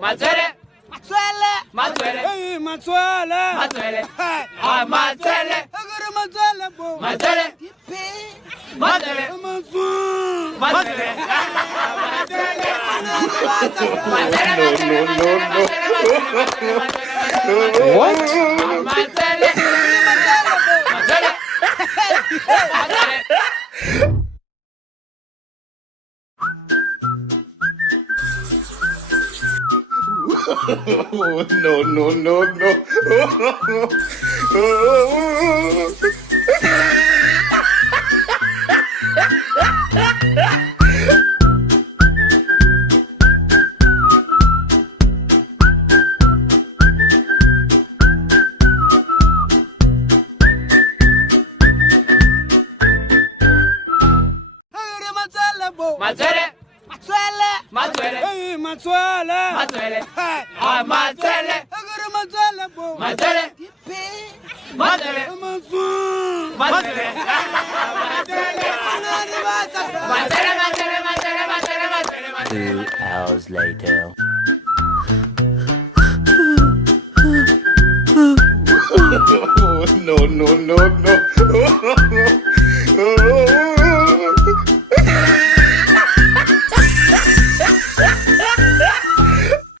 Mazwele. Mazwele. Hey, Mazwele. Mazwele. Hey. Ah, Mazwele. Agora Mazwele, bo. Mazwele. Mazwele. Mazwele. Mazwele. What? Mazwele. Mazwele. Oh, no, no, no, no. Agora Mazwele, bo. Mazwele. Mazwele. Mazwele. Hey, Mazwele. Mazwele. Hey. Ah, Mazwele. Agora Mazwele, bo. Mazwele. Mazwele. Mazwele. Mazwele. Mazwele. 2 hours later. Oh, no, no, no, no.